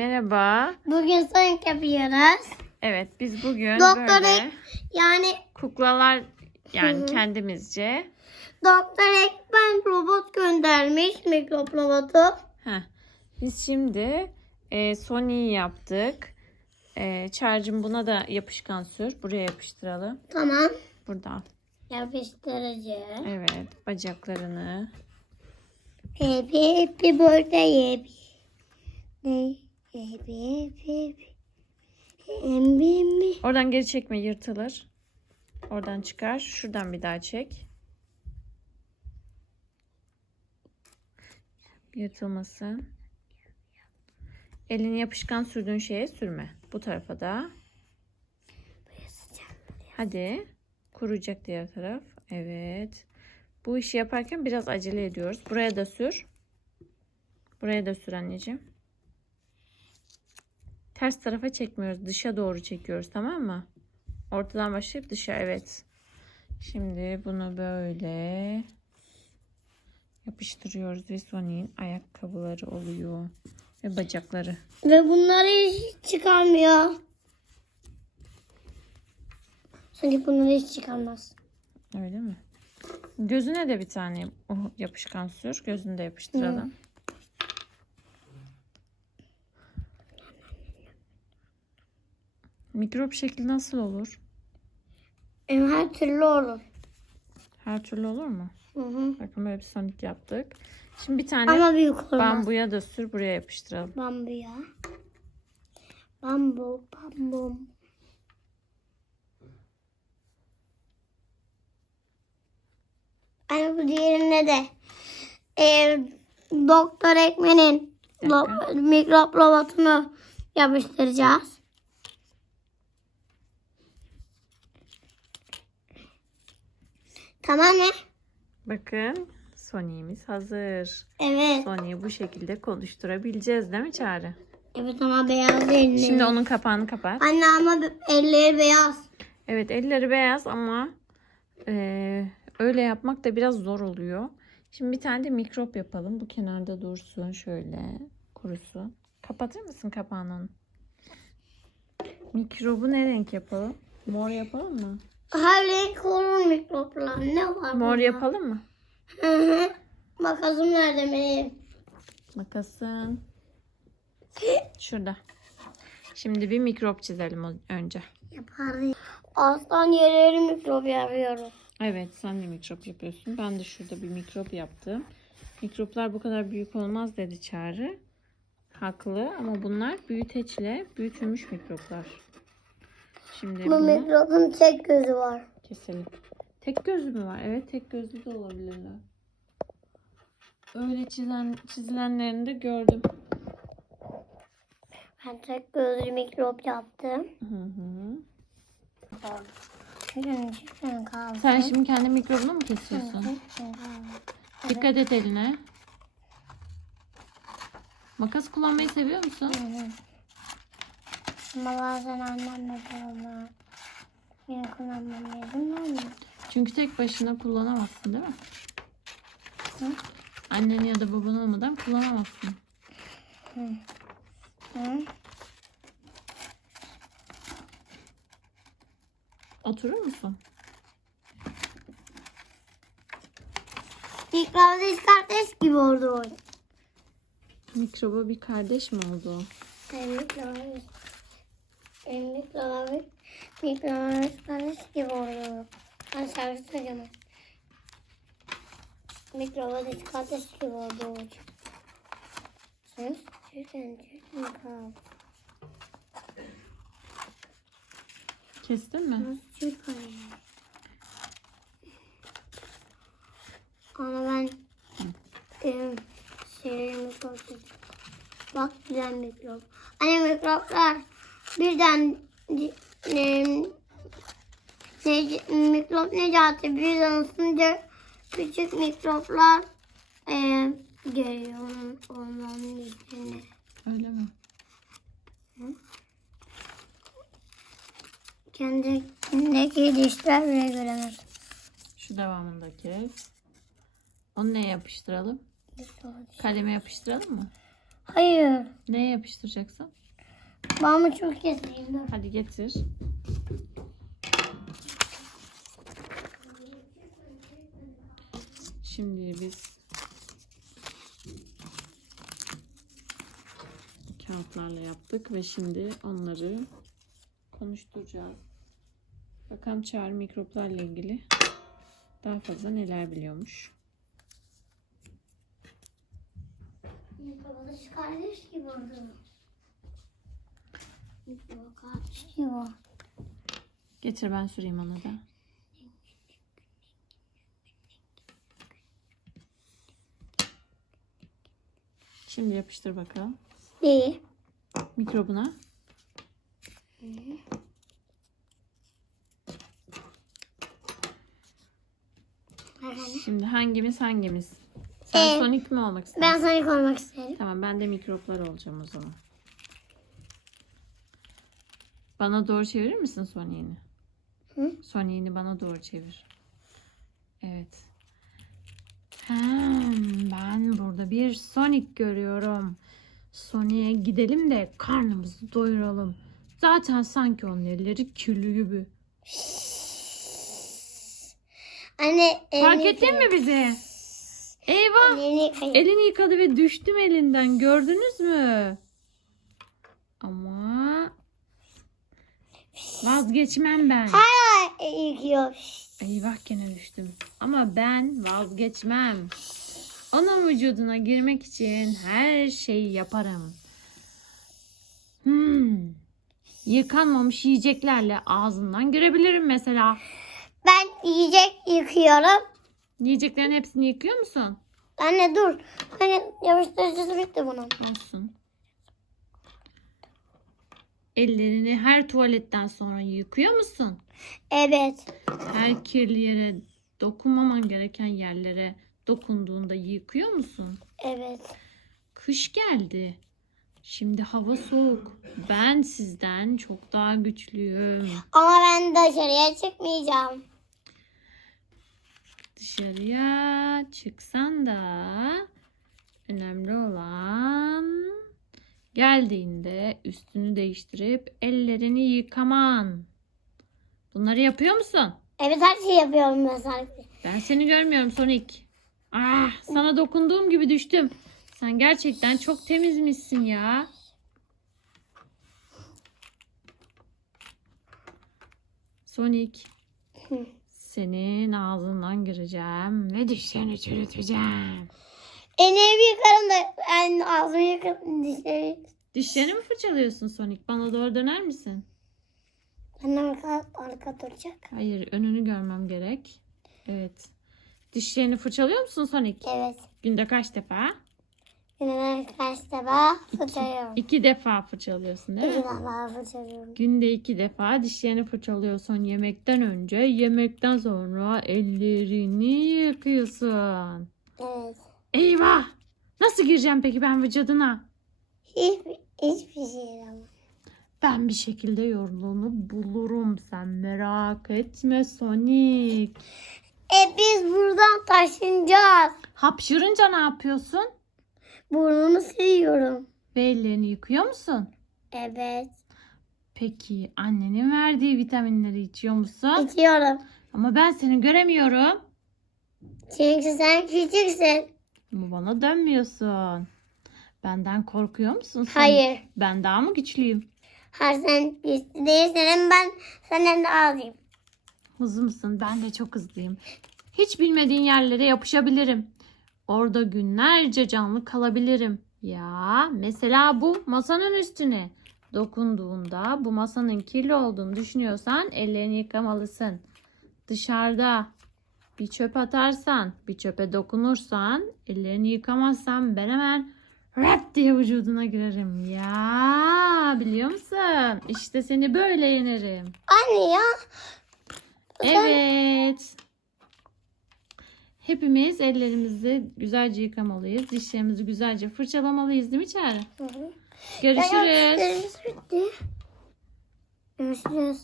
Merhaba. Bugün sonik yapıyoruz. Evet biz bugün Doktor böyle Ek- yani kuklalar yani kendimizce Doktor Ekmen robot göndermiş mikrop robotu. Heh. Biz şimdi e, Sony'yi yaptık. E, Charge'ın buna da yapışkan sür. Buraya yapıştıralım. Tamam. Burada. Yapıştırıcı. Evet. Bacaklarını. Happy happy birthday happy. Ne? Oradan geri çekme yırtılır. Oradan çıkar. Şuradan bir daha çek. Yırtılmasın. Elini yapışkan sürdüğün şeye sürme. Bu tarafa da. Hadi. Kuruyacak diğer taraf. Evet. Bu işi yaparken biraz acele ediyoruz. Buraya da sür. Buraya da sür anneciğim. Ters tarafa çekmiyoruz. Dışa doğru çekiyoruz tamam mı? Ortadan başlayıp dışa evet. Şimdi bunu böyle yapıştırıyoruz ve Sony'in ayakkabıları oluyor. Ve bacakları. Ve bunları hiç çıkarmıyor. Sonic bunları hiç çıkarmaz. Öyle mi? Gözüne de bir tane o yapışkan sür. Gözünü de yapıştıralım. Mikrop şekli nasıl olur? Hem her türlü olur. Her türlü olur mu? Hı hı. Bakın böyle bir sonik yaptık. Şimdi bir tane Ama büyük olmaz. bambuya da sür. Buraya yapıştıralım. Bambu ya. Bambu, bambu. Hani bu diğerine de e, Doktor Ekmen'in lo- mikrop robotunu yapıştıracağız. Tamam mı? Bakın Sony'imiz hazır. Evet. Sony'yi bu şekilde konuşturabileceğiz değil mi Çağrı? Evet ama beyaz elleri. Şimdi onun kapağını kapat. Anne ama elleri beyaz. Evet elleri beyaz ama eee, öyle yapmak da biraz zor oluyor. Şimdi bir tane de mikrop yapalım. Bu kenarda dursun şöyle kurusun. Kapatır mısın kapağını? Mikrobu ne renk yapalım? Mor yapalım mı? Her renk olur mikroplar. Ne var? Mor bunda? yapalım mı? Hı hı. Makasım nerede benim? Makasın. Şurada. Şimdi bir mikrop çizelim önce. Yaparım. Aslan yerleri mikrop yapıyorum. Evet sen de mikrop yapıyorsun. Ben de şurada bir mikrop yaptım. Mikroplar bu kadar büyük olmaz dedi Çağrı. Haklı ama bunlar büyüteçle büyütülmüş mikroplar. Şimdi Bu bunu mikropun tek gözü var. keselim. Tek gözlü mü var? Evet tek gözlü de olabilirler. Öyle çizen, çizilenlerini de gördüm. Ben tek gözlü mikrop yaptım. Hı hı. Kaldı. Sen şimdi kendi mikrobunu mu kesiyorsun? Dikkat et eline. Makas kullanmayı seviyor musun? Ama bazen annemle babama yine kullanmam izin vermiyor. Çünkü tek başına kullanamazsın değil mi? Annen ya da baban olmadan kullanamazsın. Hı? Oturur musun? Mikrop dış kardeş gibi oldu. Mikroba bir kardeş mi oldu? Benim mikrop benim mikrop dış kardeş gibi oldu. Ben söyleyeceğim. Mikrop dış kardeş gibi oldu o. Ses çıkın çıkın kaldı. Kestin mi? Çıkıyor? Ama ben e, şeylerimi koydum. Bak güzel mikrop. Hani mikroplar birden e, ne, mikrop Necati birden ısınca küçük mikroplar e, geliyor onun, onun içine. Öyle mi? Kendindeki dişler bile göremez. Şu devamında kes. Onu neye yapıştıralım? Kaleme yapıştıralım mı? Hayır. Neye yapıştıracaksın? Bana çok. Dur. Hadi getir. Şimdi biz kağıtlarla yaptık ve şimdi onları konuşturacağız. Bakalım Çağrı mikroplarla ilgili daha fazla neler biliyormuş. Babalık kardeş gibi oldu. Oldu. Getir ben süreyim ona da. Şimdi yapıştır bakalım. Neyi? Mikrobuna. Şimdi hangimiz hangimiz? Sen Ee, Sonic mi olmak Ben istersin? Sonic olmak isterim. Tamam ben de mikroplar olacağım o zaman. Bana doğru çevirir misin Sonic'ini? Hı? Sonic'ini bana doğru çevir. Evet. Hmm, ben burada bir Sonic görüyorum. Sonic'e gidelim de karnımızı doyuralım. Zaten sanki onun elleri kirli gibi. Anne Fark elini ettin mi bizi? Eyvah! Elini. Elini yıkadı ve düştüm elinden. Gördünüz mü? Ama vazgeçmem ben. Hala yıkıyor. Eyvah gene düştüm. Ama ben vazgeçmem. Onun vücuduna girmek için her şeyi yaparım. Hmm. Yıkanmamış yiyeceklerle ağzından girebilirim mesela. Ben yiyecek yıkıyorum. Yiyeceklerin hepsini yıkıyor musun? Anne dur. Hani yapıştırıcısı bitti bunun. Olsun. Ellerini her tuvaletten sonra yıkıyor musun? Evet. Her kirli yere, dokunmaman gereken yerlere dokunduğunda yıkıyor musun? Evet. Kış geldi. Şimdi hava soğuk. Ben sizden çok daha güçlüyüm. Ama ben dışarıya çıkmayacağım. Dışarıya çıksan da önemli olan geldiğinde üstünü değiştirip ellerini yıkaman. Bunları yapıyor musun? Evet her şeyi yapıyorum sanki. Ben seni görmüyorum Sonic. Ah, sana dokunduğum gibi düştüm. Sen gerçekten çok temizmişsin ya. Sonic. Senin ağzından gireceğim ve dişlerini çürüteceğim. Ellerimi yıkarım da ben ağzımı yıkarım dişleri. Dişlerini mi fırçalıyorsun Sonic? Bana doğru döner misin? Ben arka, arka duracak. Hayır, önünü görmem gerek. Evet. Dişlerini fırçalıyor musun Sonic? Evet. Günde kaç defa? Yine kaç defa fırçalıyorum. İki defa fırçalıyorsun değil mi? İki defa fırçalıyorum. Günde iki defa dişlerini fırçalıyorsun yemekten önce, yemekten sonra ellerini yıkıyorsun. Evet. Eyvah! Nasıl gireceğim peki ben vücuduna? Hiçbir, hiçbir şey ama. Ben bir şekilde yolunu bulurum. Sen merak etme Sonic. E biz buradan taşınacağız. Hapşırınca ne yapıyorsun? Burnumu siliyorum. Ve ellerini yıkıyor musun? Evet. Peki annenin verdiği vitaminleri içiyor musun? İçiyorum. Ama ben seni göremiyorum. Çünkü sen küçüksün. Ama bana dönmüyorsun. Benden korkuyor musun? Sonic? Hayır. Ben daha mı güçlüyüm? Hayır sen güçlü değilsin ben senden daha azıyım. Hızlı mısın? Ben de çok hızlıyım. Hiç bilmediğin yerlere yapışabilirim. Orada günlerce canlı kalabilirim. Ya mesela bu masanın üstüne dokunduğunda bu masanın kirli olduğunu düşünüyorsan ellerini yıkamalısın. Dışarıda bir çöp atarsan, bir çöpe dokunursan, ellerini yıkamazsan ben hemen rap diye vücuduna girerim. Ya biliyor musun? İşte seni böyle yenerim. Anne ya. Evet. Hepimiz ellerimizi güzelce yıkamalıyız. Dişlerimizi güzelce fırçalamalıyız değil mi Çağrı? Görüşürüz. Görüşürüz.